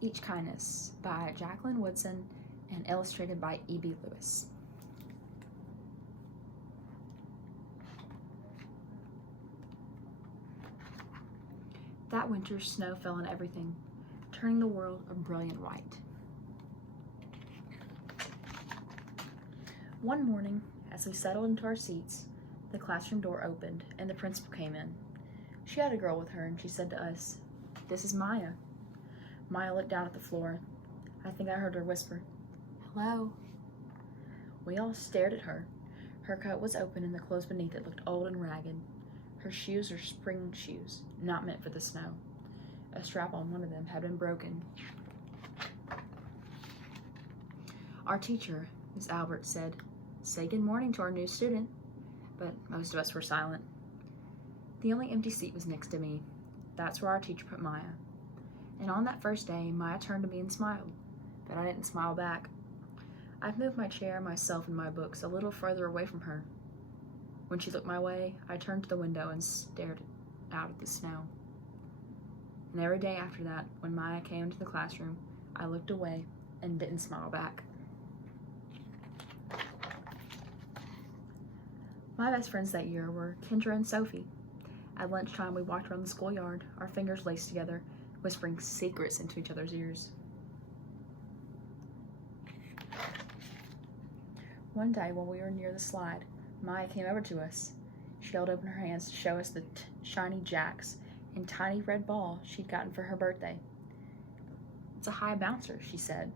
Each Kindness by Jacqueline Woodson and illustrated by E.B. Lewis. That winter, snow fell on everything, turning the world a brilliant white. One morning, as we settled into our seats, the classroom door opened and the principal came in. She had a girl with her and she said to us, "This is Maya." Maya looked down at the floor. I think I heard her whisper, "Hello." We all stared at her. Her coat was open and the clothes beneath it looked old and ragged. Her shoes were spring shoes, not meant for the snow. A strap on one of them had been broken. Our teacher, Miss Albert, said, "Say good morning to our new student," but most of us were silent. The only empty seat was next to me. That's where our teacher put Maya. And on that first day, Maya turned to me and smiled, but I didn't smile back. I've moved my chair, myself, and my books a little further away from her. When she looked my way, I turned to the window and stared out at the snow. And every day after that, when Maya came into the classroom, I looked away and didn't smile back. My best friends that year were Kendra and Sophie. At lunchtime, we walked around the schoolyard, our fingers laced together, whispering secrets into each other's ears. One day, while we were near the slide, Maya came over to us. She held open her hands to show us the shiny jacks and tiny red ball she'd gotten for her birthday. "It's a high bouncer," she said,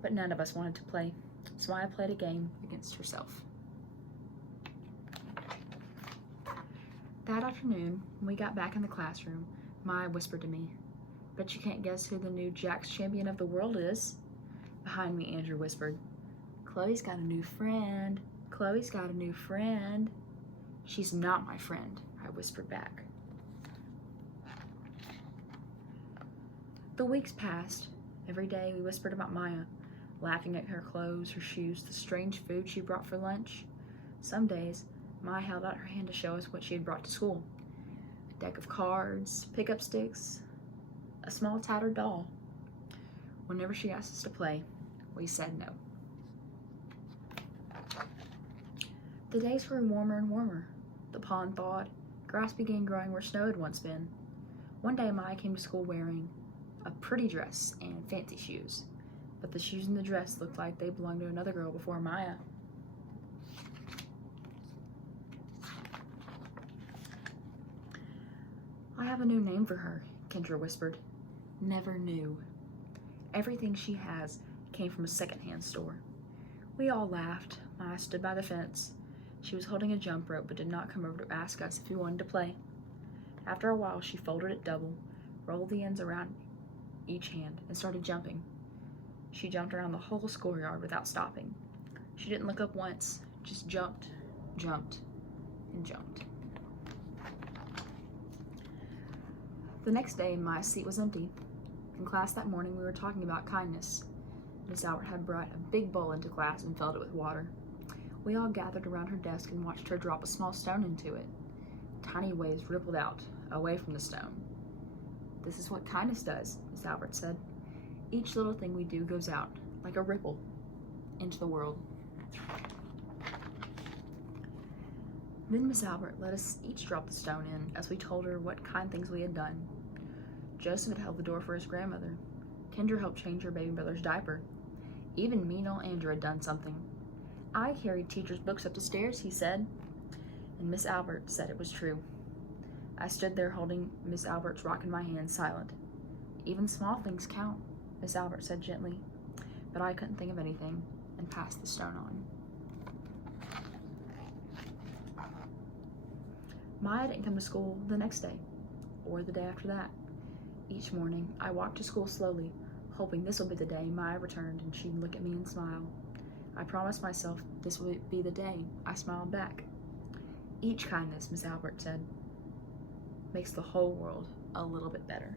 but none of us wanted to play, so Maya played a game against herself. That afternoon, when we got back in the classroom, Maya whispered to me, "Bet you can't guess who the new Jacks champion of the world is." Behind me, Andrew whispered, "Chloe's got a new friend. Chloe's got a new friend." "She's not my friend," I whispered back. The weeks passed. Every day we whispered about Maya, laughing at her clothes, her shoes, the strange food she brought for lunch. Some days, Maya held out her hand to show us what she had brought to school. A deck of cards, pickup sticks, a small tattered doll. Whenever she asked us to play, we said no. The days grew warmer and warmer. The pond thawed. Grass began growing where snow had once been. One day Maya came to school wearing a pretty dress and fancy shoes, but the shoes and the dress looked like they belonged to another girl before Maya. "I have a new name for her," Kendra whispered. "Never knew." Everything she has came from a secondhand store. We all laughed. Maya stood by the fence. She was holding a jump rope but did not come over to ask us if we wanted to play. After a while, she folded it double, rolled the ends around each hand, and started jumping. She jumped around the whole schoolyard without stopping. She didn't look up once, just jumped, jumped, and jumped. The next day, Maya's seat was empty. In class that morning, we were talking about kindness. Miss Albert had brought a big bowl into class and filled it with water. We all gathered around her desk and watched her drop a small stone into it. Tiny waves rippled out, away from the stone. "This is what kindness does," Miss Albert said. "Each little thing we do goes out, like a ripple, into the world." Then Miss Albert let us each drop the stone in as we told her what kind things we had done. Joseph had held the door for his grandmother. Kendra helped change her baby brother's diaper. Even mean old Andrew had done something. "I carried teacher's books up the stairs," he said, and Miss Albert said it was true. I stood there holding Miss Albert's rock in my hand, silent. "Even small things count," Miss Albert said gently, but I couldn't think of anything and passed the stone on. Maya didn't come to school the next day, or the day after that. Each morning, I walked to school slowly, hoping this would be the day Maya returned and she'd look at me and smile. I promised myself this would be the day I smiled back. "Each kindness," Miss Albert said, "makes the whole world a little bit better."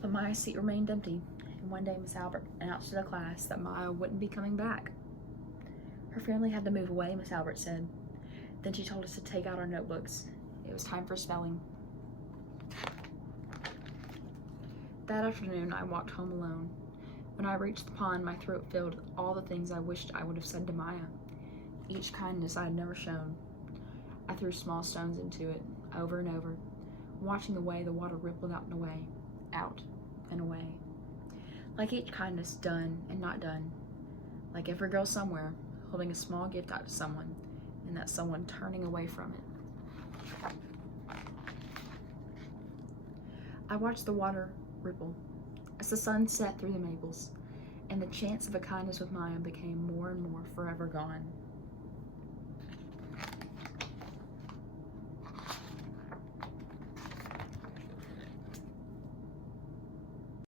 But Maya's seat remained empty, and one day Miss Albert announced to the class that Maya wouldn't be coming back. Her family had to move away, Miss Albert said. Then she told us to take out our notebooks. It was time for spelling. That afternoon, I walked home alone. When I reached the pond, my throat filled with all the things I wished I would have said to Maya. Each kindness I had never shown. I threw small stones into it, over and over, watching the way the water rippled out and away, out and away. Like each kindness done and not done. Like every girl somewhere, holding a small gift out to someone, and that someone turning away from it. I watched the water ripple as the sun set through the maples, and the chance of a kindness with Maya became more and more forever gone.